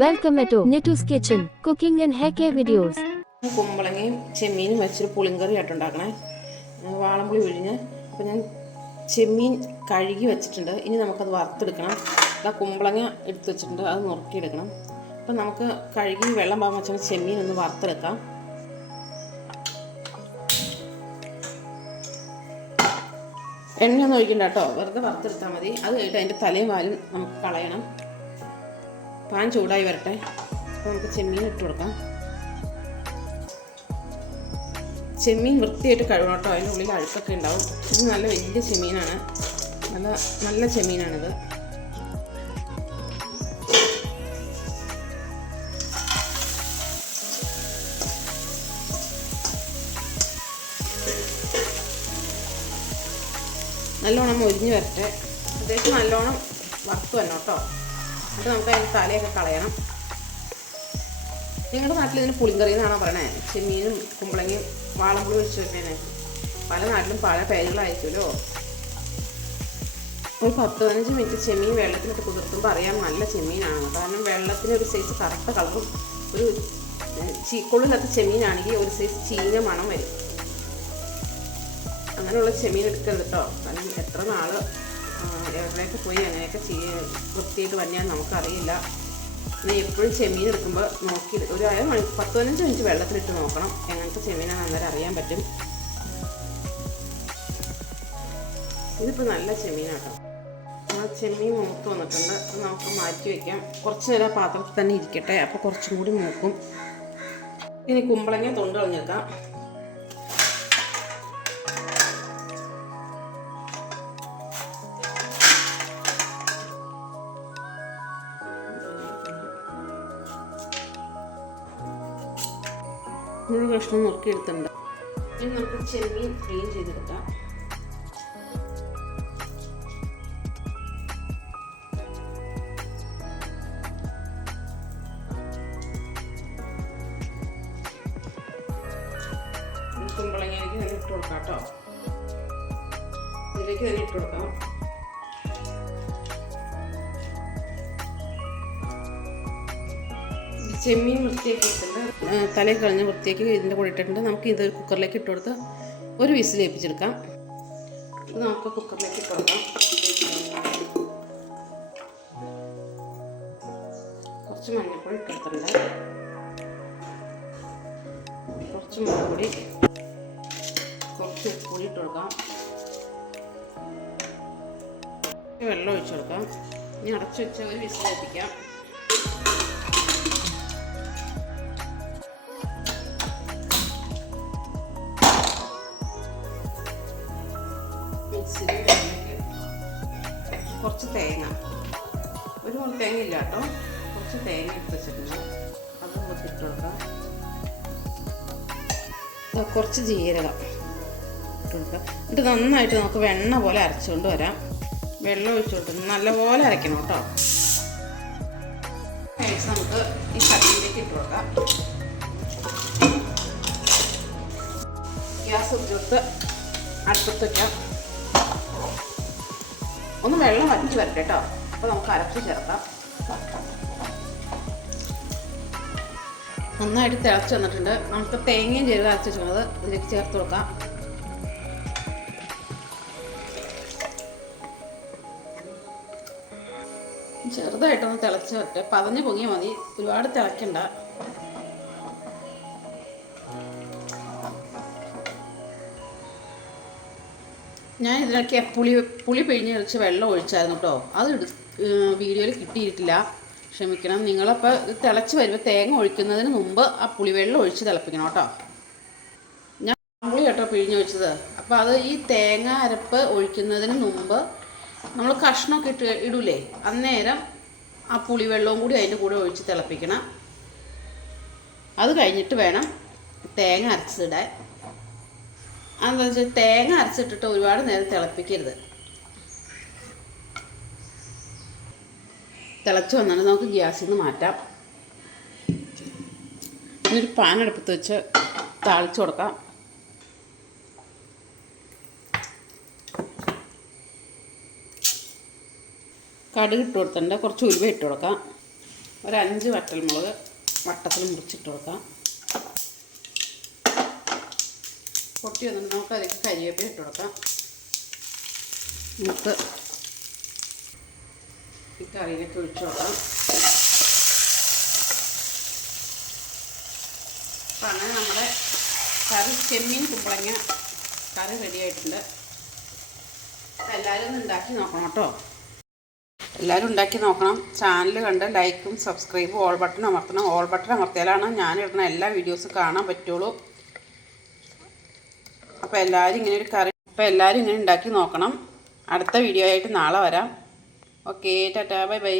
Welcome to Nitu's Kitchen, cooking and hair care videos. കുമ്പളങ്ങയും ചെമ്മീനും വെച്ചൊരു പുളിങ്കറി ആയിട്ടുണ്ടാക്കണേ. വാളംപുളി പിഴിഞ്ഞ് അപ്പോൾ ഞാൻ ചെമ്മീൻ കഴുകി വെച്ചിട്ടുണ്ട്. ഇനി നമുക്കത് വറുത്തെടുക്കണം. കുമ്പളങ്ങ എടുത്ത് വെച്ചിട്ടുണ്ട്, അത് നുറുക്കിയെടുക്കണം. അപ്പോൾ നമുക്ക് കഴുകി വെള്ളം പാകം വെച്ചാൽ ചെമ്മീൻ ഒന്ന് വറുത്തെടുക്കാം. എണ്ണയൊന്നും ഒഴിക്കണ്ട കേട്ടോ, വെറുതെ വറുത്തെടുത്താൽ മതി. അത് കഴിഞ്ഞിട്ട് അതിൻ്റെ തലയും വാലും നമുക്ക് കളയണം. പാൻ ചൂടായി വരട്ടെ. അപ്പോൾ നമുക്ക് ചെമ്മീൻ ഇട്ട് കൊടുക്കാം. ചെമ്മീൻ വൃത്തിയായിട്ട് കഴുകണം കേട്ടോ, അതിൻ്റെ ഉള്ളിൽ അഴുക്കൊക്കെ ഉണ്ടാവും. ഇത് നല്ല വലിയ ചെമ്മീനാണ്, നല്ല ചെമ്മീനാണിത്. നല്ലോണം മൊരിഞ്ഞ് വരട്ടെ. അത്യാവശ്യം നല്ലോണം വറുത്ത് വരണം കേട്ടോ. എന്നിട്ട് നമുക്ക് അതിൻ്റെ തലയൊക്കെ കളയണം. നിങ്ങളുടെ നാട്ടിൽ ഇതിന് പുളിങ്കറി എന്നാണോ പറയണേ? ചെമ്മീനും കുമ്പളങ്ങയും വാളംപുളി ഒഴിച്ച് വെക്കണേ. പല നാട്ടിലും പല പേരുകളായിരിക്കുമല്ലോ. ഒരു 10-15 മിനിറ്റ് ചെമ്മീൻ വെള്ളത്തിലിട്ട് കുതിർത്തുമ്പോൾ അറിയാം നല്ല ചെമ്മീനാണ്. കാരണം വെള്ളത്തിന് ഒരു സൈസ് കറുത്ത കളറും ഒരു ചീക്കൊള്ളില്ലാത്ത ചെമ്മീനാണെങ്കിൽ ഒരു സൈസ് ചീഞ്ഞ മണം വരും. അങ്ങനെയുള്ള ചെമ്മീൻ എടുക്കരുത് കേട്ടോ. കാരണം എത്ര നാൾ എവിടെയൊക്കെ പോയി അങ്ങനെയൊക്കെ വൃത്തിയായിട്ട് വന്നെയാൽ നമുക്കറിയില്ല. എന്നാൽ എപ്പോഴും ചെമ്മീൻ എടുക്കുമ്പോൾ നോക്കി ഒരു 10-15 മിനിറ്റ് വെള്ളത്തിലിട്ട് നോക്കണം. എങ്ങനത്തെ ചെമ്മീനാണ് അന്നേരം അറിയാൻ പറ്റും. ഇതിപ്പോൾ നല്ല ചെമ്മീനാട്ടോ. ആ ചെമ്മീൻ മൂത്ത് വന്നിട്ടുണ്ട്. അത് നമുക്ക് മാറ്റി വയ്ക്കാം. കുറച്ച് നേരം പാത്രത്തിൽ തന്നെ ഇരിക്കട്ടെ, അപ്പോൾ കുറച്ചും കൂടി മൂക്കും. ഇനി കുമ്പളങ്ങ തൊണ്ട് കളഞ്ഞെടുക്കാം. ഒരു കഷ്ണം നുറുക്കിയെടുത്തിട്ടുണ്ട്. ഇനി നമുക്ക് ചെമ്മീൻ ക്ലീൻ ചെയ്തെടുക്കാം. കുമ്പളങ്ങയിലേക്ക് തന്നെ ഇട്ട് കൊടുക്കാം കേട്ടോ. ഇതിലേക്ക് തന്നെ ഇട്ട് കൊടുക്കാം. ചെമ്മീൻ വൃത്തിയാക്കി ഇട്ടിട്ടുണ്ട്. തലയിൽ കളഞ്ഞ് വൃത്തിയാക്കി ഇതിൻ്റെ കൂടെ ഇട്ടിട്ടുണ്ട്. നമുക്ക് ഇത് കുക്കറിലേക്ക് ഇട്ട് കൊടുത്ത് ഒരു വിസിൽ ഏൽപ്പിച്ചെടുക്കാം. ഇത് നമുക്ക് കുക്കറിലേക്ക് ഇട്ട് കൊടുക്കാം. കുറച്ച് മഞ്ഞൾപ്പൊടി ഇട്ട് കൊടുത്തിട്ടുണ്ട്, കുറച്ച് മുളക് പൊടി, കുറച്ച് ഉപ്പുപൊടി ഇട്ട് കൊടുക്കാം. വെള്ളം ഒഴിച്ചു കൊടുക്കാം. ഇനി അടച്ചു വെച്ച ഒരു വിസിൽ ഏൽപ്പിക്കാം. കുറച്ച് തേങ്ങ, ഒരു മുറി തേങ്ങ ഇല്ല കേട്ടോ, കുറച്ച് തേങ്ങ എടുത്ത് വെച്ചിട്ടുണ്ട്. അത് നമുക്ക് ഇട്ട് കൊടുക്കാം. കുറച്ച് ജീരകം ഇട്ട് കൊടുക്കാം. എന്നിട്ട് നന്നായിട്ട് നമുക്ക് വെണ്ണ പോലെ അരച്ചുകൊണ്ട് വരാം. വെള്ളം ഒഴിച്ചു കൊടുത്ത് നല്ലപോലെ അരയ്ക്കണം കേട്ടോ. നമുക്ക് ഈ ചട്ടിയിലേക്ക് ഇട്ട് കൊടുക്കാം. ഗ്യാസ് ഇട്ട് അടുപ്പത്ത് വയ്ക്കാം. ഒന്ന് വെള്ളം വറ്റി വരട്ടെ കേട്ടോ. അപ്പോൾ നമുക്ക് അരച്ച് ചേർക്കാം. നന്നായിട്ട് തിളച്ച് വന്നിട്ടുണ്ട്. നമുക്ക് തേങ്ങയും ജീരകം അരച്ച് വെച്ചത് ഇതിലേക്ക് ചേർത്ത് കൊടുക്കാം. ചെറുതായിട്ടൊന്ന് തിളച്ച് വരട്ടെ. പതഞ്ഞ് പൊങ്ങിയാൽ മതി, ഒരുപാട് തിളയ്ക്കണ്ട. ഞാൻ ഇതിനൊക്കെ പുളി പിഴിഞ്ഞ് വെച്ച് വെള്ളം ഒഴിച്ചായിരുന്നു കേട്ടോ. അത് വീഡിയോയിൽ കിട്ടിയിട്ടില്ല, ക്ഷമിക്കണം. നിങ്ങളപ്പോൾ തിളച്ച് വരുമ്പോൾ തേങ്ങ ഒഴിക്കുന്നതിന് മുമ്പ് ആ പുളിവെള്ളം ഒഴിച്ച് തിളപ്പിക്കണം കേട്ടോ. ഞാൻ പുളി കേട്ടോ പിഴിഞ്ഞ് ഒഴിച്ചത്. അപ്പോൾ അത് ഈ തേങ്ങ അരപ്പ് ഒഴിക്കുന്നതിന് മുമ്പ് നമ്മൾ കഷ്ണമൊക്കെ ഇടൂലേ, അന്നേരം ആ പുളിവെള്ളവും കൂടി അതിൻ്റെ കൂടെ ഒഴിച്ച് തിളപ്പിക്കണം. അത് കഴിഞ്ഞിട്ട് വേണം തേങ്ങ അരച്ചിടാൻ. അതെന്താ വെച്ചാൽ തേങ്ങ അരച്ചിട്ടിട്ട് ഒരുപാട് നേരം തിളപ്പിക്കരുത്. തിളച്ച് വന്നാൽ നമുക്ക് ഗ്യാസിൽ നിന്ന് മാറ്റാം. ഇന്നൊരു പാൻ അടുപ്പത്ത് വെച്ച് താളിച്ച് കൊടുക്കാം. കടുക് ഇട്ട് കൊടുത്തിട്ടുണ്ട്. കുറച്ച് ഉലുവ ഇട്ട് കൊടുക്കാം. ഒരു 5 വറ്റൽമുളക് വട്ടത്തിൽ മുറിച്ചിട്ട് കൊടുക്കാം. പൊട്ടി വന്നിട്ട് നമുക്ക് അതിലേക്ക് കരിവേപ്പില ഇട്ട് കൊടുക്കാം. നമുക്ക് ഈ കറിയിലേക്ക് ഒഴിച്ചു കൊടുക്കാം. അപ്പം അങ്ങനെ നമ്മുടെ കറി ചെമ്മീൻ കുമ്പളങ്ങ കറി റെഡി ആയിട്ടുണ്ട്. അപ്പം എല്ലാവരും ഒന്ന് ഉണ്ടാക്കി നോക്കണം കേട്ടോ. എല്ലാവരും ഉണ്ടാക്കി നോക്കണം. ചാനൽ കണ്ട് ലൈക്കും സബ്സ്ക്രൈബും ഓൾ ബട്ടൺ അമർത്തണം. ഓൾ ബട്ടൺ അമർത്തിയാലാണ് ഞാനിടുന്ന എല്ലാ വീഡിയോസും കാണാൻ പറ്റുള്ളൂ. അപ്പോൾ എല്ലാവരും ഇങ്ങനെ ഉണ്ടാക്കി നോക്കണം. അടുത്ത വീഡിയോ ആയിട്ട് നാളെ വരാം. Okay, Tata, bye bye.